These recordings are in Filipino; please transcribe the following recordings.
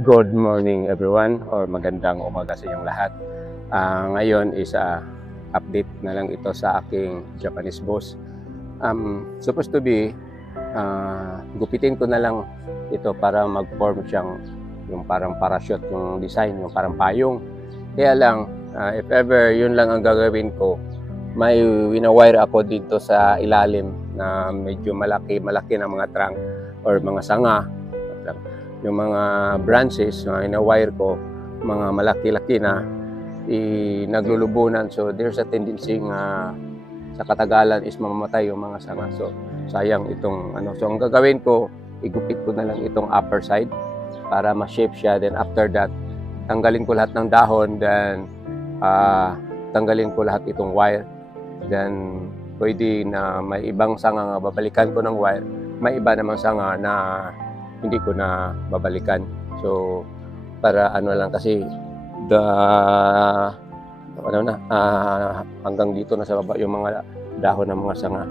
Good morning everyone, or magandang umaga sa inyong lahat. Ngayon is update na lang ito sa aking Japanese boss. Supposed to be gupitin ko na lang ito para mag-form siyang yung parang parachute, yung design, yung parang payong. Kaya lang, if ever yun lang ang gagawin ko, may wina-wire ako dito sa ilalim na medyo malaki na mga trunk or mga sanga. Yung mga branches na ina-wire ko, mga malaki-laki na, naglulubunan. So there's a tendency nga sa katagalan is mamamatay yung mga sanga. So sayang itong ano. So ang gagawin ko, igupit ko na lang itong upper side para ma-shape siya. Then after that, tanggalin ko lahat ng dahon. Then tanggalin ko lahat itong wire. Then pwede na may ibang sanga nga babalikan ko ng wire. May iba namang sanga na hindi ko na babalikan. So para ano lang, kasi hanggang dito na sa baba yung mga dahon ng mga sanga.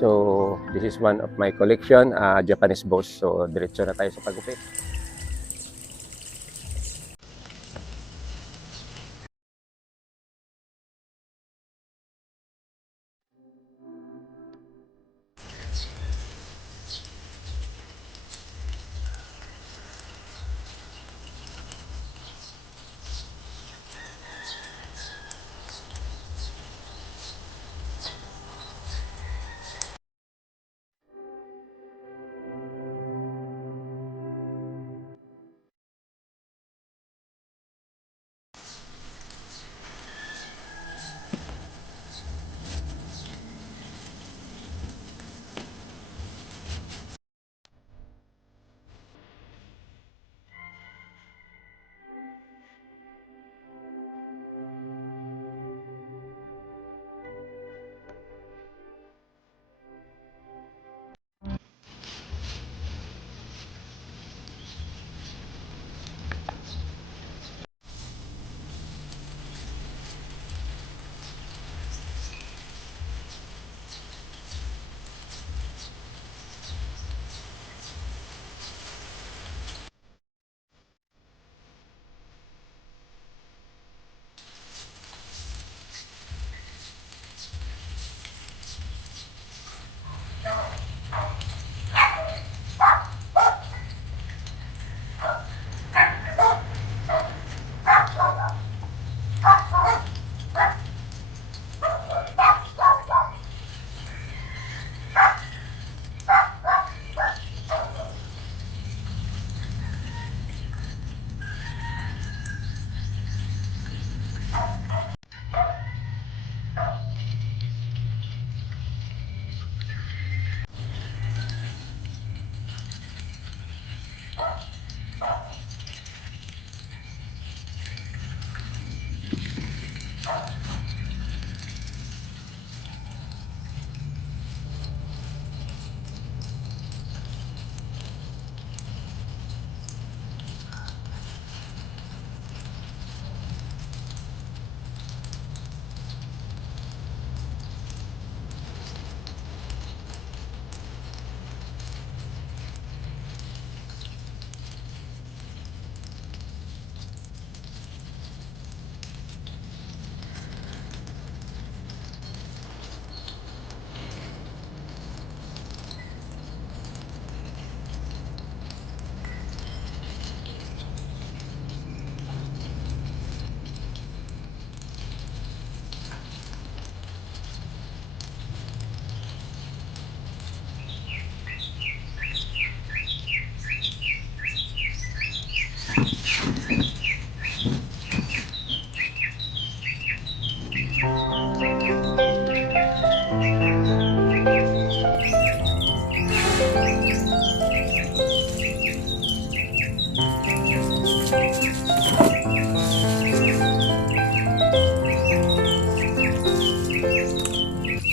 So this is one of my collection, Japanese boss. So diretso na tayo sa paggupit.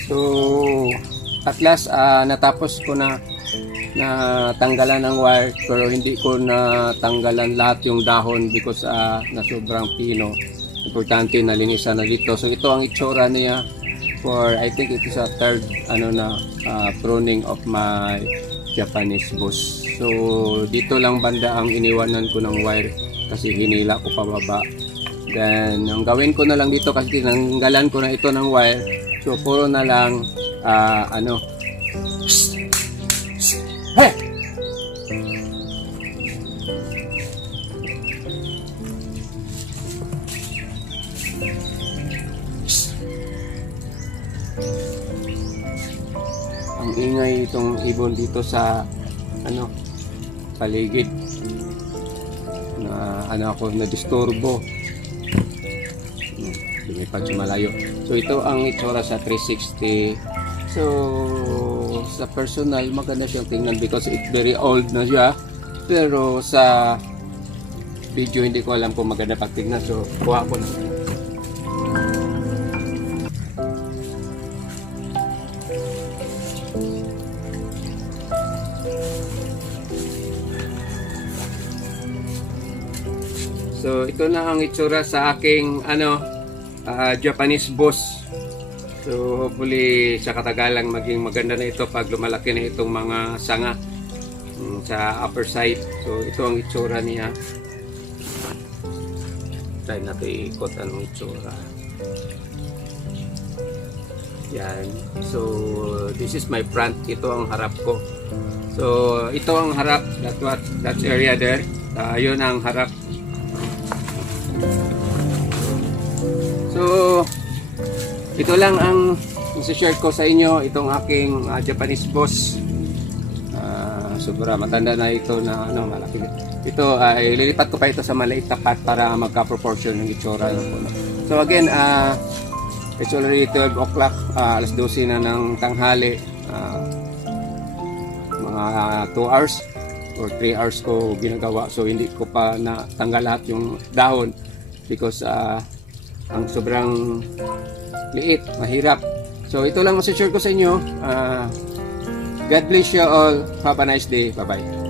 So, at last, natapos ko na tanggalan ng wire, pero hindi ko natanggalan lahat yung dahon because na sobrang pino. Importante na linisan na dito. So ito ang itsura niya for, I think it is a third pruning of my Japanese boss. So dito lang banda ang iniwanan ko ng wire kasi hinila ko pababa. Then ang gawin ko na lang dito kasi tinanggalan ko na ito ng wire. So puro na lang hey! Ang ingay itong ibon dito sa paligid na ako na disturbo. Lumipad sa malayo. So ito ang itsura sa 360. So sa personal maganda siyang tingnan because it's very old na siya. Pero sa video hindi ko alam kung maganda pagtingnan. So kuha ko na. So ito na ang itsura sa aking Japanese boss. So hopefully sa katagalang maging maganda na ito pag lumalaki na itong mga sanga sa upper side. So ito ang itsura niya. Try natin iikot anong itsura. Yan. So this is my front. Ito ang harap ko. So ito ang harap. That's area there. Yun ang harap. So, ito lang ang isi-share ko sa inyo, itong aking Japanese boss. Sobra matanda na ito na malaki. Ito ay ililipat ko pa ito sa maliit na pot para magka-proportion ng itsura ng puno. So again, it's already 12 o'clock, alas 12 na ng tanghali. Mga 2 hours or 3 hours ko ginagawa. So hindi ko pa natanggal lahat yung dahon because ang sobrang liit, mahirap. So ito lang masashare ko sa inyo. God bless you all. Have a nice day. Bye-bye.